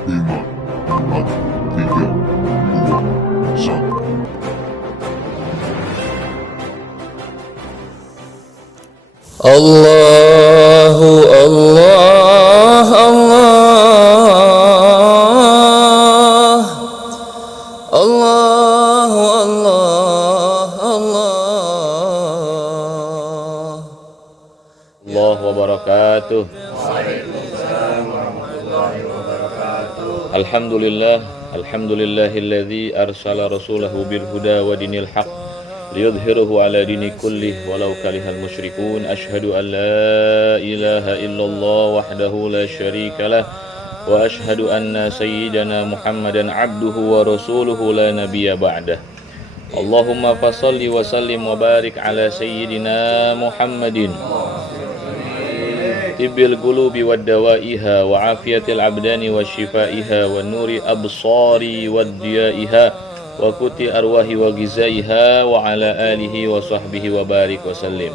5, 4, 3, 2, 1. Allahu Allah Allah Allahu Allah Allah Allah wabarakatuh. Alhamdulillahilladzi arsala rasulahu bil huda wa dinil haq liyudhhirahu ala dini kullih walau karihal musyrikun. Asyhadu an la ilaha illallah wahdahu la syarikalah wa asyhadu anna sayyidana Muhammadan abduhu wa rasuluhu la nabiyya ba'dah. Allahumma fassalli wa sallim wa barik ala sayyidina Muhammadin tibbil qulubi wad dawaiha wa afiyatil abdani wa shifaiha wa nuri absari wad diyaiha wa kuti arwahi wa gizaiha wa ala alihi wa sahbihi wa barik wa sallim.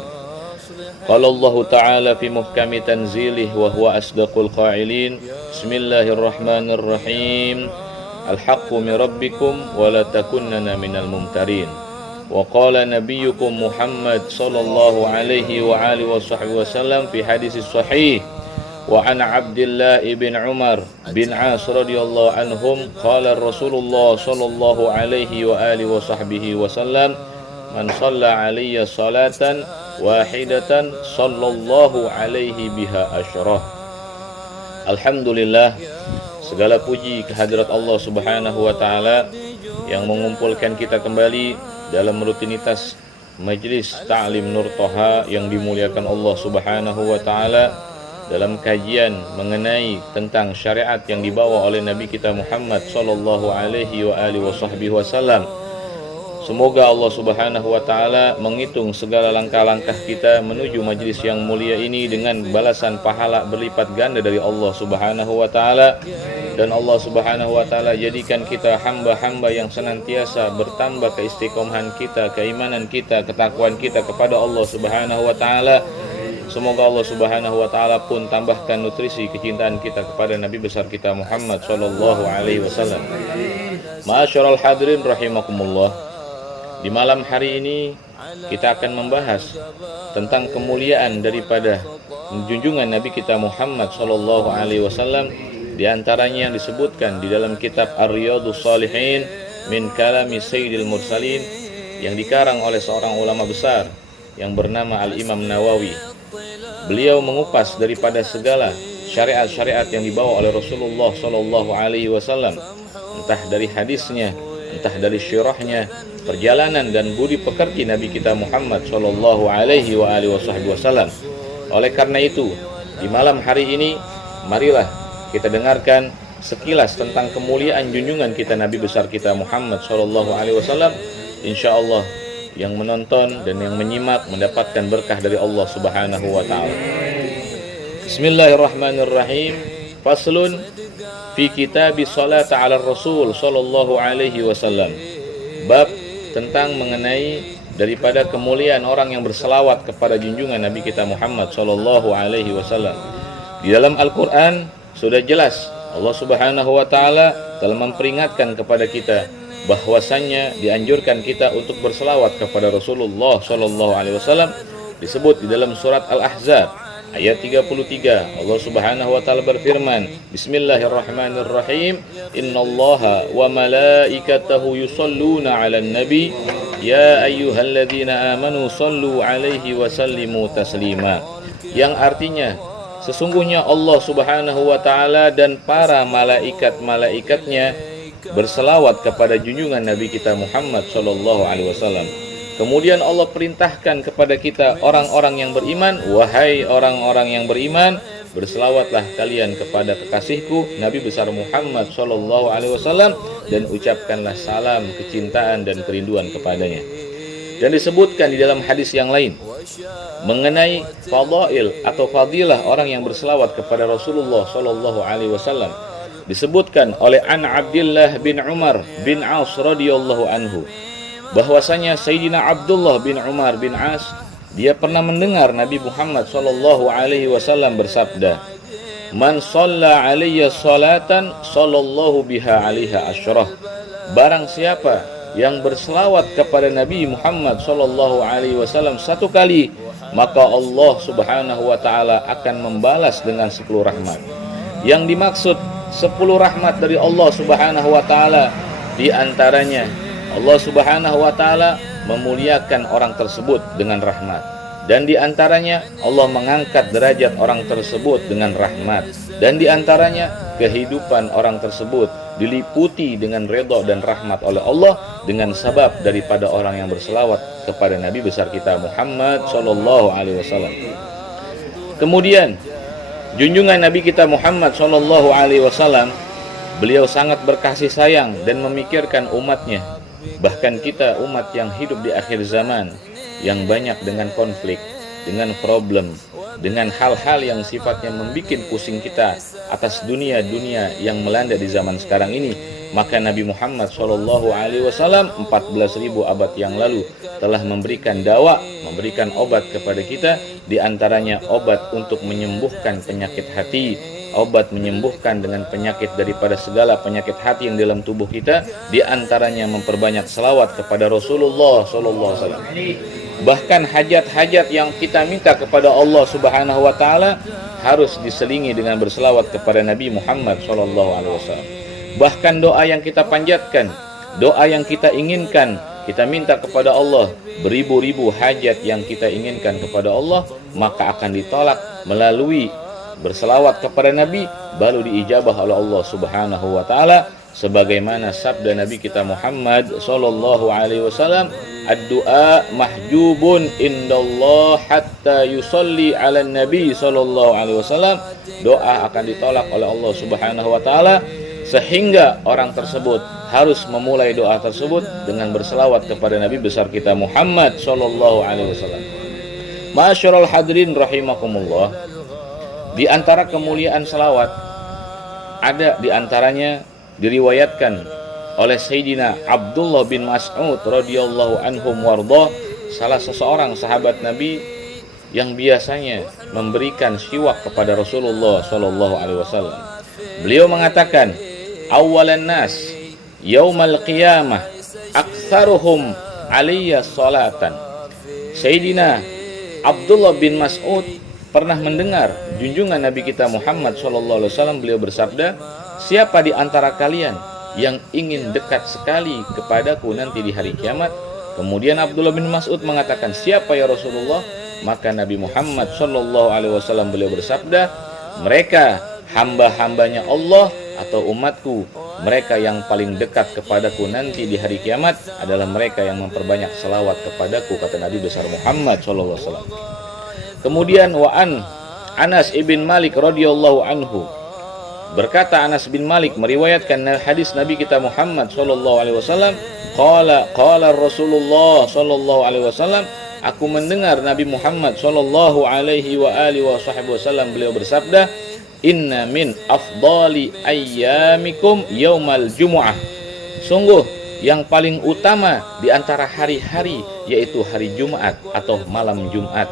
Qala Allah ta'ala fi muhkami tanzilih wa huwa asdaqul qailin. Bismillahirrahmanirrahim. Al-haqqu min rabbikum wa la takunanna minal mumtarin. Wa qala nabiyyukum Muhammad sallallahu alaihi wa alihi wa sahbihi wasallam fi hadis sahih wa an Abdullah ibn Umar bin As radhiyallahu anhum qala Rasulullah sallallahu alaihi wa alihi wa sahbihi wasallam man shalla alayya salatan wahidatan sallallahu alaihi biha asyrah. Alhamdulillah, segala puji kehadirat Allah Subhanahu wa taala yang mengumpulkan kita kembali dalam rutinitas Majelis Ta'lim Nur Toha yang dimuliakan Allah Subhanahu wa taala dalam kajian mengenai tentang syariat yang dibawa oleh Nabi kita Muhammad sallallahu alaihi wa alihi wasallam. Semoga Allah Subhanahu wa taala menghitung segala langkah-langkah kita menuju majlis yang mulia ini dengan balasan pahala berlipat ganda dari Allah Subhanahu wa taala. Dan Allah Subhanahu wa taala jadikan kita hamba-hamba yang senantiasa bertambah keistiqomahan kita, keimanan kita, ketakwaan kita kepada Allah Subhanahu wa taala. Semoga Allah Subhanahu wa taala pun tambahkan nutrisi kecintaan kita kepada Nabi besar kita Muhammad sallallahu alaihi wasallam. Ma'asyiral hadirin rahimakumullah. Di malam hari ini kita akan membahas tentang kemuliaan daripada junjungan Nabi kita Muhammad sallallahu alaihi wasallam. Di antaranya yang disebutkan di dalam kitab Ar-Riyadhus Shalihin min kalami Sayyidil Mursalin yang dikarang oleh seorang ulama besar yang bernama Al-Imam Nawawi. Beliau mengupas daripada segala syariat-syariat yang dibawa oleh Rasulullah sallallahu alaihi wasallam, entah dari hadisnya, entah dari syirahnya, perjalanan dan budi pekerti Nabi kita Muhammad sallallahu alaihi wasallam. Oleh karena itu, di malam hari ini marilah kita dengarkan sekilas tentang kemuliaan junjungan kita Nabi besar kita Muhammad sallallahu alaihi wasallam. Insyaallah yang menonton dan yang menyimak mendapatkan berkah dari Allah Subhanahu wa taala. Bismillahirrahmanirrahim. Faslun fi kitabi salat 'ala Rasul sallallahu alaihi wasallam. Bab tentang mengenai daripada kemuliaan orang yang berselawat kepada junjungan Nabi kita Muhammad sallallahu alaihi wasallam. Di dalam Al-Qur'an sudah jelas Allah Subhanahu wa taala telah memperingatkan kepada kita bahwasannya dianjurkan kita untuk berselawat kepada Rasulullah sallallahu alaihi wasallam. Disebut di dalam surat Al-Ahzab ayat 33. Allah Subhanahu wa taala berfirman, Bismillahirrahmanirrahim. Innallaha wa malaikatahu yusholluna 'alan nabi ya ayyuhalladzina amanu shallu 'alaihi wa sallimu taslima. Yang artinya sesungguhnya Allah Subhanahu wa taala dan para malaikat-malaikatnya berselawat kepada junjungan Nabi kita Muhammad sallallahu alaihi wasallam. Kemudian Allah perintahkan kepada kita orang-orang yang beriman, wahai orang-orang yang beriman, berselawatlah kalian kepada kekasihku Nabi besar Muhammad sallallahu alaihi wasallam dan ucapkanlah salam kecintaan dan kerinduan kepadanya. Dan disebutkan di dalam hadis yang lain mengenai fadail atau fadilah orang yang berselawat kepada Rasulullah sallallahu alaihi wasallam. Disebutkan oleh an Abdullah bin Umar bin As radhiyallahu anhu bahwasanya Sayyidina Abdullah bin Umar bin As dia pernah mendengar Nabi Muhammad sallallahu alaihi wasallam bersabda, Man shalla alayya salatan sallallahu biha alaiha asyrah. Barang siapa yang berselawat kepada Nabi Muhammad sallallahu alaihi wasallam satu kali, maka Allah Subhanahu wa taala akan membalas dengan 10 rahmat. Yang dimaksud 10 rahmat dari Allah Subhanahu wa taala, di antaranya Allah Subhanahu wa taala memuliakan orang tersebut dengan rahmat. Dan di antaranya Allah mengangkat derajat orang tersebut dengan rahmat. Dan di antaranya kehidupan orang tersebut diliputi dengan redha dan rahmat oleh Allah dengan sebab daripada orang yang berselawat kepada Nabi besar kita Muhammad sallallahu alaihi wasallam. Kemudian junjungan Nabi kita Muhammad sallallahu alaihi wasallam, beliau sangat berkasih sayang dan memikirkan umatnya. Bahkan kita umat yang hidup di akhir zaman, yang banyak dengan konflik, dengan problem, dengan hal-hal yang sifatnya membuat pusing kita atas dunia-dunia yang melanda di zaman sekarang ini, maka Nabi Muhammad SAW 14.000 abad yang lalu telah memberikan dawa, memberikan obat kepada kita, di antaranya obat untuk menyembuhkan penyakit hati, obat menyembuhkan dengan penyakit daripada segala penyakit hati yang dalam tubuh kita, di antaranya memperbanyak selawat kepada Rasulullah SAW. Bahkan hajat-hajat yang kita minta kepada Allah Subhanahu wa taala harus diselingi dengan berselawat kepada Nabi Muhammad SAW. Bahkan doa yang kita panjatkan, doa yang kita inginkan, kita minta kepada Allah, beribu-ribu hajat yang kita inginkan kepada Allah, maka akan ditolak melalui berselawat kepada Nabi, baru diijabah oleh Allah Subhanahu wa taala, sebagaimana sabda Nabi kita Muhammad sallallahu alaihi wasallam, ad-du'a mahjubun indallah hatta yusalli 'alan nabi sallallahu alaihi wasallam. Doa akan ditolak oleh Allah Subhanahu wa taala sehingga orang tersebut harus memulai doa tersebut dengan berselawat kepada Nabi besar kita Muhammad sallallahu alaihi wasallam. Ma'asyiral hadirin rahimakumullah, di antara kemuliaan selawat ada di antaranya diriwayatkan oleh Sayyidina Abdullah bin Mas'ud radhiyallahu anhum warda, salah seseorang sahabat Nabi yang biasanya memberikan siwak kepada Rasulullah sallallahu alaihi wasallam. Beliau mengatakan, awalan nas yaumal qiyamah aktsaruhum alayya salatan. Sayyidina Abdullah bin Mas'ud pernah mendengar junjungan Nabi kita Muhammad sallallahu alaihi wasallam, beliau bersabda, siapa di antara kalian yang ingin dekat sekali kepadaku nanti di hari kiamat? Kemudian Abdullah bin Mas'ud mengatakan, siapa ya Rasulullah? Maka Nabi Muhammad sallallahu alaihi wasallam beliau bersabda, mereka hamba-hambanya Allah atau umatku, mereka yang paling dekat kepadaku nanti di hari kiamat adalah mereka yang memperbanyak selawat kepadaku, kata Nabi besar Muhammad sallallahu alaihi wasallam. Kemudian wa'an Anas ibn Malik radhiyallahu anhu, berkata Anas bin Malik meriwayatkan hadis Nabi kita Muhammad sallallahu alaihi wasallam, qala Rasulullah sallallahu alaihi wasallam, aku mendengar Nabi Muhammad sallallahu alaihi wa alihi wasallam beliau bersabda, inna min afdali ayyamikum yaumal jumu'ah. Sungguh yang paling utama di antara hari-hari yaitu hari Jumat atau malam Jumat.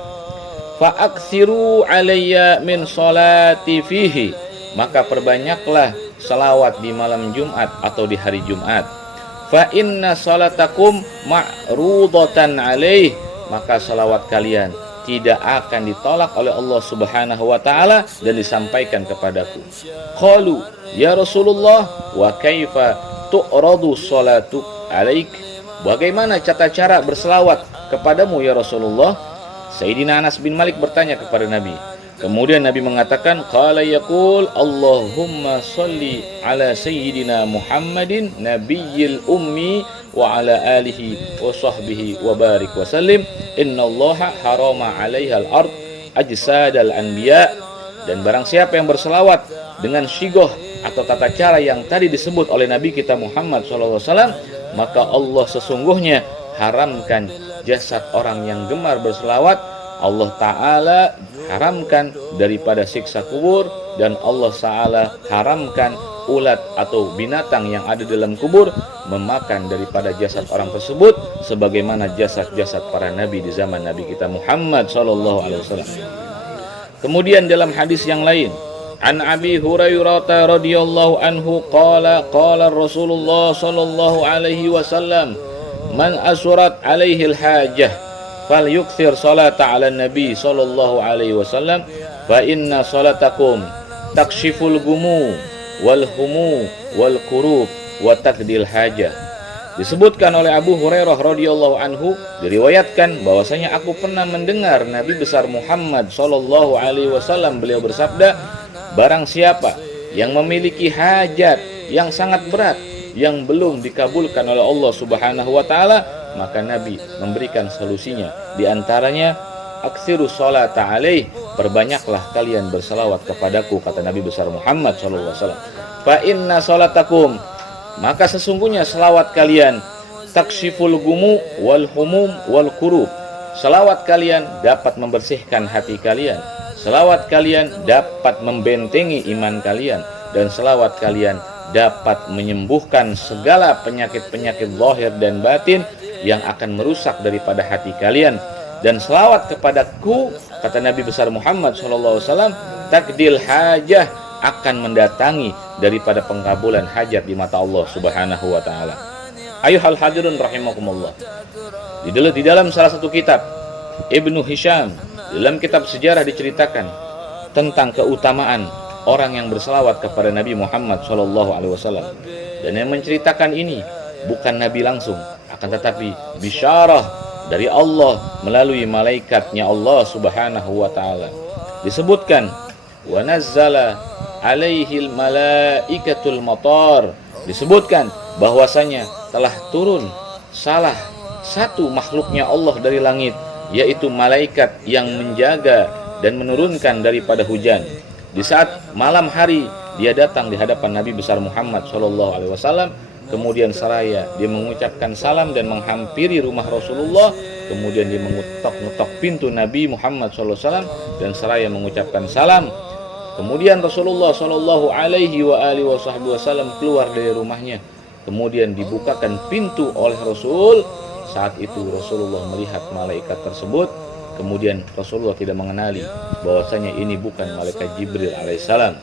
Fa'aksiru alayya min salati fihi, maka perbanyaklah salawat di malam Jumat atau di hari Jumat. Fa inna salatakum ma'rudatan alaih, maka salawat kalian tidak akan ditolak oleh Allah Subhanahu wa taala dan disampaikan kepadaku. Qalu ya Rasulullah wa kaifa tu'radu salatu alaik, bagaimana cara berselawat kepadamu ya Rasulullah? Sayyidina Anas bin Malik bertanya kepada Nabi. Kemudian Nabi mengatakan, qala yaqul Allahumma shalli ala sayyidina Muhammadin nabiyyil ummi wa ala alihi wa sahbihi wa barik wa sallim, innallaha harama 'alaiha al-ard ajsadal anbiya. Dan barang siapa yang berselawat dengan syigoh atau tata cara yang tadi disebut oleh Nabi kita Muhammad SAW, maka Allah sesungguhnya haramkan jasad orang yang gemar berselawat, Allah Ta'ala haramkan daripada siksa kubur, dan Allah Ta'ala haramkan ulat atau binatang yang ada dalam kubur memakan daripada jasad orang tersebut, sebagaimana jasad-jasad para nabi di zaman Nabi kita Muhammad SAW. Kemudian dalam hadis yang lain, An Abi Hurairah radhiyallahu anhu qala qala Rasulullah sallallahu alaihi wasallam man asurat alaihi al-hajah falyukthir salata ala nabi sallallahu alaihi wasallam fa inna salatakum takshiful gumu wal humu wal kurub wa takdil hajah. Disebutkan oleh Abu Hurairah radhiyallahu anhu, diriwayatkan bahwasanya aku pernah mendengar Nabi besar Muhammad sallallahu alaihi wasallam beliau bersabda, barang siapa yang memiliki hajat yang sangat berat yang belum dikabulkan oleh Allah Subhanahu wa taala, maka Nabi memberikan solusinya. Di antaranya aksiru sholata alaih, perbanyaklah kalian bersalawat kepadaku, kata Nabi besar Muhammad sallallahu alaihi wasallam. Fa inna sholatakum, maka sesungguhnya selawat kalian takshiful gumu wal humum wal kurub, selawat kalian dapat membersihkan hati kalian, selawat kalian dapat membentengi iman kalian, dan selawat kalian dapat menyembuhkan segala penyakit-penyakit zahir dan batin yang akan merusak daripada hati kalian. Dan selawat kepadaku, kata Nabi besar Muhammad SAW, takdil hajah, akan mendatangi daripada pengkabulan hajat di mata Allah Subhanahu wa taala. Ayuhal hadirun rahimakumullah. Di dalam salah satu kitab Ibnu Hisham, dalam kitab sejarah diceritakan tentang keutamaan orang yang berselawat kepada Nabi Muhammad SAW. Dan yang menceritakan ini bukan Nabi langsung, akan tetapi bisyarah dari Allah melalui malaikatnya Allah Subhanahu wa taala. Disebutkan wa nazzala alaihil malaikatul matar, disebutkan bahwasanya telah turun salah satu makhluknya Allah dari langit, yaitu malaikat yang menjaga dan menurunkan daripada hujan. Di saat malam hari dia datang di hadapan Nabi besar Muhammad SAW, kemudian seraya dia mengucapkan salam dan menghampiri rumah Rasulullah, kemudian dia mengetok-ngetok pintu Nabi Muhammad SAW dan seraya mengucapkan salam. Kemudian Rasulullah Shallallahu Alaihi Wasallam keluar dari rumahnya. Kemudian dibukakan pintu oleh Rasul. Saat itu Rasulullah melihat malaikat tersebut. Kemudian Rasulullah tidak mengenali bahwasanya ini bukan malaikat Jibril alaihissalam.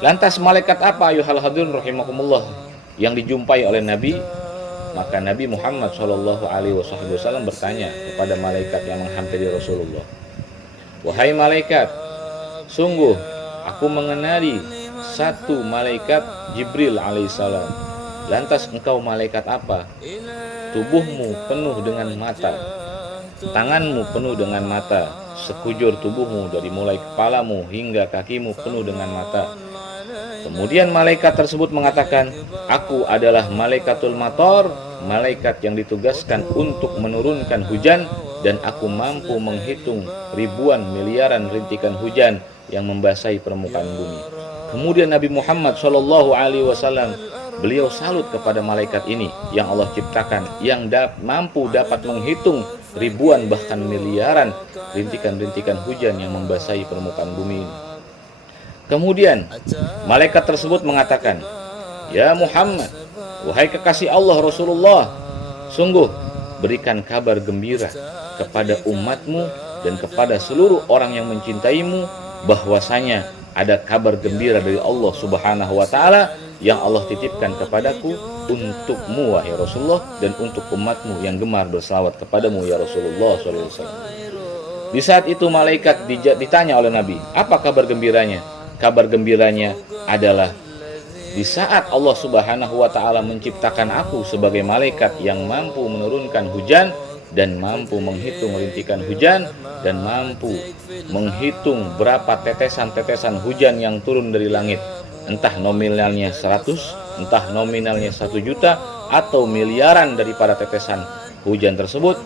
Lantas malaikat apa ayuhal hadirin rahimakumullah yang dijumpai oleh Nabi? Maka Nabi Muhammad Shallallahu Alaihi Wasallam bertanya kepada malaikat yang menghampiri Rasulullah, wahai malaikat, sungguh aku mengenali satu malaikat Jibril alaihissalam. Lantas engkau malaikat apa? Tubuhmu penuh dengan mata, tanganmu penuh dengan mata, sekujur tubuhmu dari mulai kepalamu hingga kakimu penuh dengan mata. Kemudian malaikat tersebut mengatakan, aku adalah malaikatul matar, malaikat yang ditugaskan untuk menurunkan hujan, dan aku mampu menghitung ribuan miliaran rintikan hujan yang membasahi permukaan bumi. Kemudian Nabi Muhammad SAW beliau salut kepada malaikat ini yang Allah ciptakan, yang mampu dapat menghitung ribuan bahkan miliaran rintikan-rintikan hujan yang membasahi permukaan bumi ini. Kemudian malaikat tersebut mengatakan, ya Muhammad, wahai kekasih Allah Rasulullah, sungguh berikan kabar gembira kepada umatmu dan kepada seluruh orang yang mencintaimu, bahwasanya ada kabar gembira dari Allah Subhanahu wa taala yang Allah titipkan kepadaku untukmu wahai Rasulullah dan untuk umatmu yang gemar berselawat kepadamu ya Rasulullah SAW. Di saat itu malaikat ditanya oleh Nabi, apa kabar gembiranya? Kabar gembiranya adalah di saat Allah Subhanahu wa taala menciptakan aku sebagai malaikat yang mampu menurunkan hujan dan mampu menghitung rintikan hujan dan mampu menghitung berapa tetesan-tetesan hujan yang turun dari langit, entah nominalnya 100, entah nominalnya 1 juta atau miliaran daripada tetesan hujan tersebut.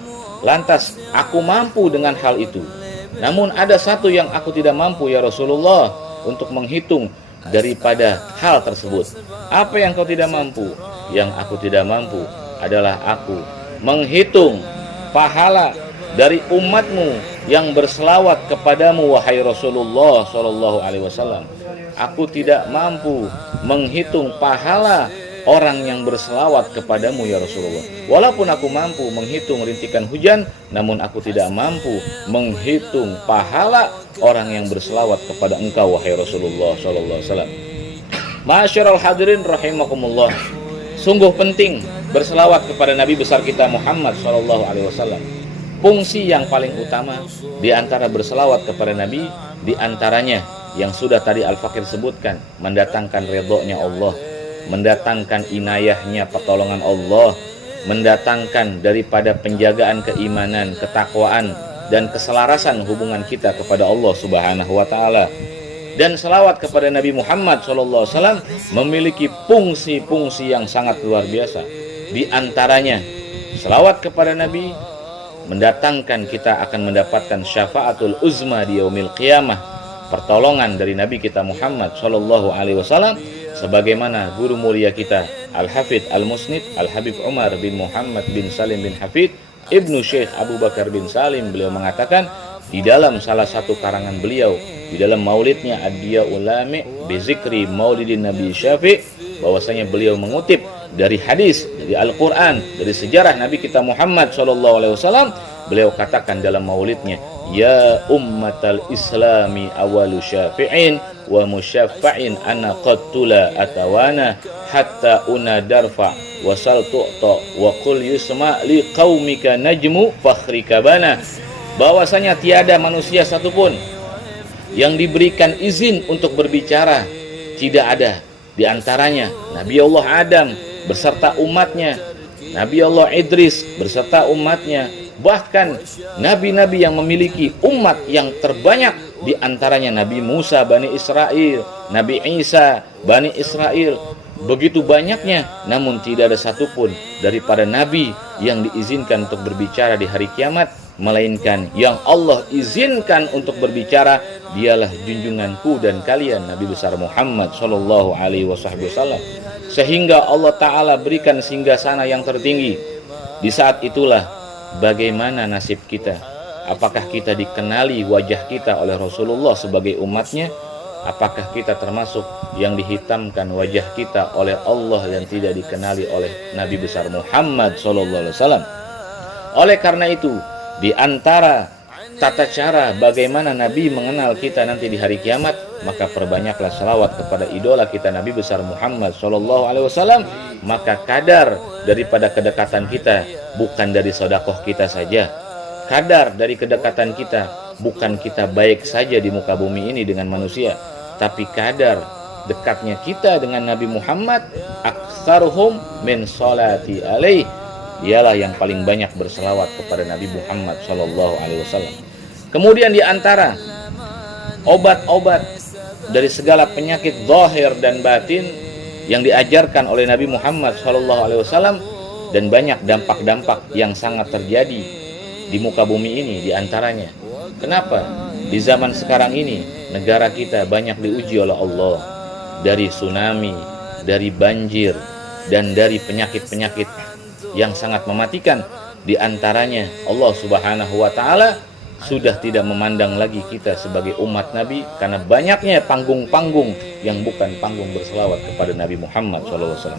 Lantas aku mampu dengan hal itu. Namun ada satu yang aku tidak mampu ya Rasulullah untuk menghitung daripada hal tersebut. Apa yang kau tidak mampu? Yang aku tidak mampu adalah aku menghitung pahala dari umatmu yang berselawat kepadamu wahai Rasulullah SAW. Aku tidak mampu menghitung pahala orang yang berselawat kepadamu ya Rasulullah. Walaupun aku mampu menghitung rintikan hujan, namun aku tidak mampu menghitung pahala orang yang berselawat kepada engkau wahai Rasulullah sallallahu alaihi wasallam. Ma'asyiral hadirin rahimakumullah. Sungguh penting berselawat kepada Nabi besar kita Muhammad sallallahu alaihi wasallam. Fungsi yang paling utama di antara berselawat kepada Nabi, di antaranya yang sudah tadi Al-Fakir sebutkan, mendatangkan ridhonya Allah, mendatangkan inayahnya pertolongan Allah, mendatangkan daripada penjagaan keimanan, ketakwaan, dan keselarasan hubungan kita kepada Allah Subhanahu wa taala. Dan selawat kepada Nabi Muhammad SAW memiliki fungsi-fungsi yang sangat luar biasa. Di antaranya, selawat kepada Nabi mendatangkan kita akan mendapatkan syafaatul uzma di yaumil qiyamah, pertolongan dari Nabi kita Muhammad SAW, sebagaimana guru mulia kita Al-Hafidh Al-Musnid Al-Habib Umar bin Muhammad bin Salim bin Hafidh Ibnu Syekh Abu Bakar bin Salim, beliau mengatakan di dalam salah satu karangan beliau, di dalam maulidnya Ad-Diya Ulami Bizikri Maulidin Nabi Syafi', bahwasanya beliau mengutip dari hadis, dari Al-Quran, dari sejarah Nabi kita Muhammad SAW. Beliau katakan dalam maulidnya, ya ummatal islami awalu syafi'in wa musyaffa'in ana qattula atawana hatta una darfa wasal tu'ta wa qul yusma li qaumika najmu fakhrika bana. Bahwasanya tiada manusia satupun yang diberikan izin untuk berbicara, tidak ada. Di antaranya Nabi Allah Adam beserta umatnya, Nabi Allah Idris beserta umatnya, bahkan nabi-nabi yang memiliki umat yang terbanyak, di antaranya Nabi Musa Bani Israel, Nabi Isa Bani Israel. Begitu banyaknya, namun tidak ada satupun daripada nabi yang diizinkan untuk berbicara di hari kiamat, melainkan yang Allah izinkan untuk berbicara dialah junjunganku dan kalian Nabi besar Muhammad sallallahu alaihi wasallam. Sehingga Allah Ta'ala berikan singgasana yang tertinggi. Di saat itulah bagaimana nasib kita? Apakah kita dikenali wajah kita oleh Rasulullah sebagai umatnya? Apakah kita termasuk yang dihitamkan wajah kita oleh Allah yang tidak dikenali oleh Nabi besar Muhammad sallallahu alaihi wasallam? Oleh karena itu, di antara tata cara bagaimana Nabi mengenal kita nanti di hari kiamat, maka perbanyaklah selawat kepada idola kita Nabi besar Muhammad SAW. Maka kadar daripada kedekatan kita bukan dari sedekah kita saja, kadar dari kedekatan kita bukan kita baik saja di muka bumi ini dengan manusia, tapi kadar dekatnya kita dengan Nabi Muhammad, aktsaruhum min sholati alaih, ialah yang paling banyak berselawat kepada Nabi Muhammad SAW. Kemudian di antara obat-obat dari segala penyakit zahir dan batin yang diajarkan oleh Nabi Muhammad SAW, dan banyak dampak-dampak yang sangat terjadi di muka bumi ini, di antaranya, kenapa di zaman sekarang ini negara kita banyak diuji oleh Allah dari tsunami, dari banjir, dan dari penyakit-penyakit yang sangat mematikan. Di antaranya Allah Subhanahu wa taala sudah tidak memandang lagi kita sebagai umat Nabi karena banyaknya panggung-panggung yang bukan panggung berselawat kepada Nabi Muhammad SAW.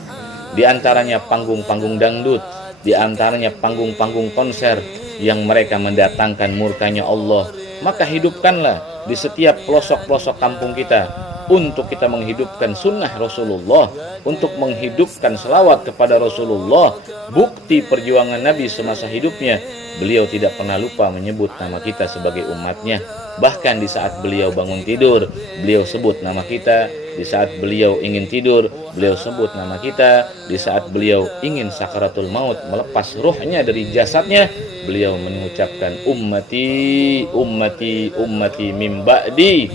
Di antaranya panggung-panggung dangdut, di antaranya panggung-panggung konser yang mereka mendatangkan murkanya Allah. Maka hidupkanlah di setiap pelosok-pelosok kampung kita untuk kita menghidupkan sunnah Rasulullah, untuk menghidupkan selawat kepada Rasulullah. Bukti perjuangan Nabi semasa hidupnya, beliau tidak pernah lupa menyebut nama kita sebagai umatnya. Bahkan di saat beliau bangun tidur, beliau sebut nama kita. Di saat beliau ingin tidur, beliau sebut nama kita. Di saat beliau ingin sakaratul maut, melepas ruhnya dari jasadnya, beliau mengucapkan ummati, ummati, ummati min ba'di.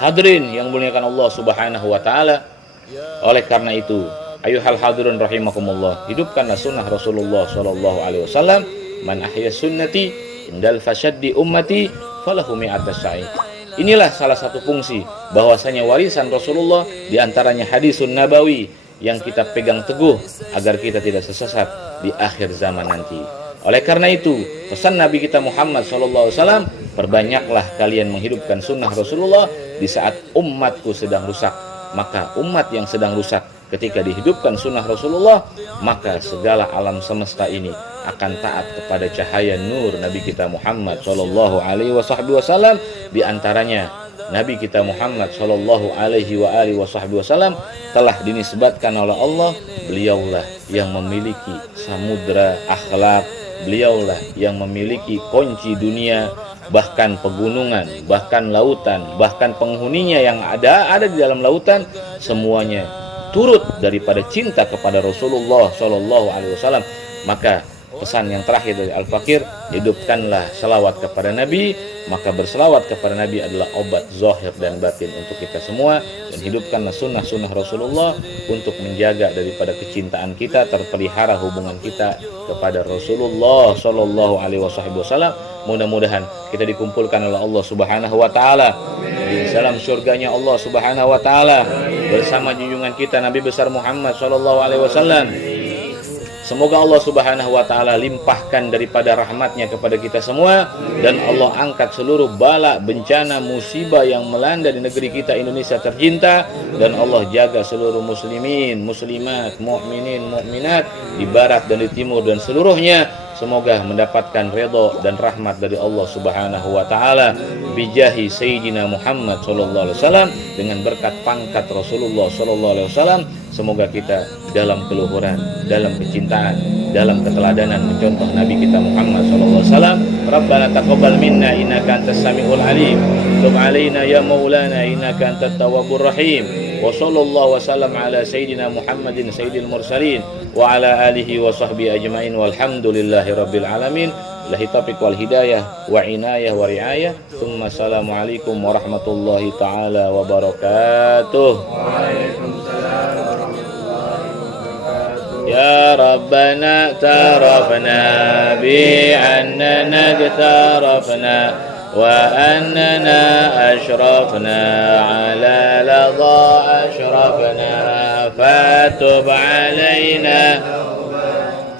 Hadirin yang muliakan Allah Subhanahu wa taala, oleh karena itu, ayuhal hadirun rahimakumullah, hidupkanlah sunnah Rasulullah sallallahu alaihi wasallam. Man ahya sunnati indal fasyaddi ummati falahu mi'atas sa'i. Inilah salah satu fungsi bahwasanya warisan Rasulullah, di antaranya hadisun nabawi yang kita pegang teguh agar kita tidak tersesat di akhir zaman nanti. Oleh karena itu, pesan Nabi kita Muhammad SAW, perbanyaklah kalian menghidupkan sunnah Rasulullah di saat umatku sedang rusak. maka umat yang sedang rusak. Ketika dihidupkan sunnah Rasulullah, maka segala alam semesta ini akan taat kepada cahaya nur Nabi kita Muhammad sallallahu alaihi wasallam. Di antaranya Nabi kita Muhammad sallallahu alaihi wasallam telah dinisbatkan oleh Allah, beliaulah yang memiliki samudra akhlak, beliaulah yang memiliki kunci dunia, bahkan pegunungan, bahkan lautan, bahkan penghuninya yang ada di dalam lautan, semuanya turut daripada cinta kepada Rasulullah sallallahu alaihi wasallam. Maka pesan yang terakhir dari Al-Fakir, hidupkanlah selawat kepada Nabi. Maka berselawat kepada Nabi adalah obat zahir dan batin untuk kita semua. Dan hidupkanlah sunnah-sunnah Rasulullah untuk menjaga daripada kecintaan kita, terpelihara hubungan kita kepada Rasulullah sallallahu alaihi wasallam. Mudah-mudahan kita dikumpulkan oleh Allah Subhanahu wa taala di dalam surganya Allah Subhanahu wa taala bersama junjungan kita Nabi besar Muhammad sallallahu alaihi wasallam. Semoga Allah Subhanahu wa taala limpahkan daripada rahmatnya kepada kita semua, dan Allah angkat seluruh bala, bencana, musibah yang melanda di negeri kita Indonesia tercinta, dan Allah jaga seluruh muslimin, muslimat, mukminin, mukminat di barat dan di timur dan seluruhnya. Semoga mendapatkan redha dan rahmat dari Allah Subhanahu wa taala bijahi Sayyidina Muhammad sallallahu alaihi wasallam, dengan berkat pangkat Rasulullah sallallahu alaihi wasallam. Semoga kita dalam keluhuran, dalam kecintaan, dalam keteladanan mencontoh Nabi kita Muhammad sallallahu alaihi wasallam. Rabbana taqabbal minna innaka antas samiul alim, tub alaina ya maulana innaka antat tawwabur rahim. Wa sallallahu wasallam ala sayyidina Muhammadin sayyidil mursalin wa ala alihi wa sahbihi ajmain walhamdulillahi rabbil alamin. Lahi taufiq wal hidayah wa inayah wa riayah. Tsumma assalamualaikum warahmatullahi taala wabarakatuh. Waalaikumsalam warahmatullahi wabarakatuh. Ya Rabbana tarafna bi annana tarafna wa annana ashrafna ala ladha ashrafna fatub alaina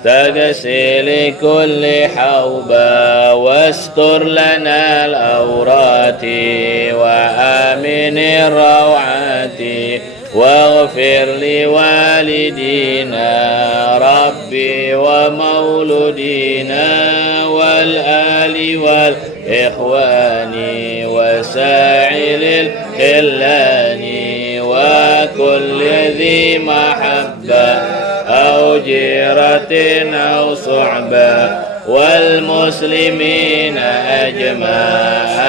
تغسل كل حوبا واستر لنا الأورات وآمن الروعات واغفر لوالدينا ربي ومولودينا والآل والإخوان وسائر الخلان وكل ذي محبة أو جيرة أو صحبة والمسلمين أجمع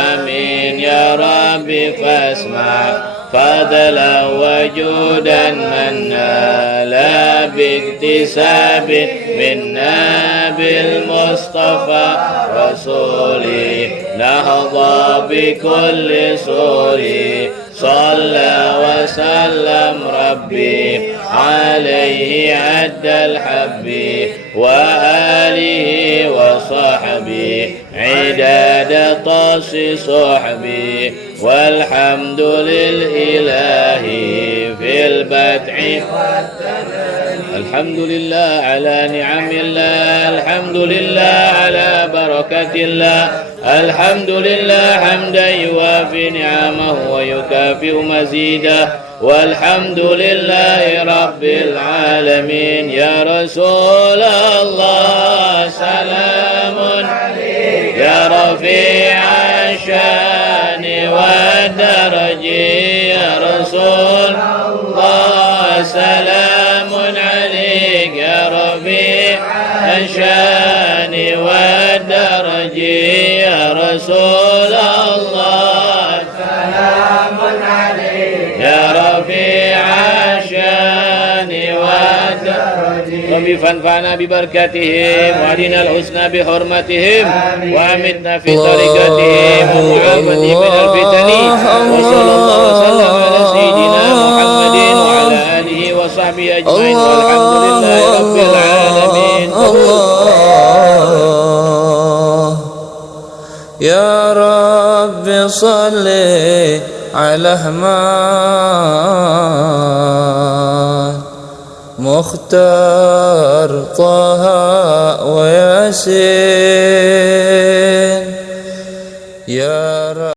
آمين يا رب فاسمع فضلا وجودا منا لا باكتساب منا بالمصطفى رسولي نهضى بكل سوري صلى وسلم ربي عليه عد الحب وآله وصحبه عداد طاس صحبي والحمد للإله في البدع الحمد لله على نعم الله الحمد لله على بركة الله الحمد لله حمدا يوافي نعمه ويكافئ مزيده والحمد لله رب العالمين يا رسول الله سلام عليك يا رفيع الشان والدرج يا رسول الله سلام عليك يا رفيع الشان والدرج يا رسول الله سلام عليك يا رفيع الشان والدرج ربي فانفعنا ببركاتهم وأهدنا الحسنى بحرمتهم وأمتنا في طريقتهم ومعافاتهم من الفتن وصلى الله وسلم على سيدنا محمد وعلى آله وصحبه أجمعين والحمد لله رب العالمين. يا رب صل على أحمد مختار طه وياسين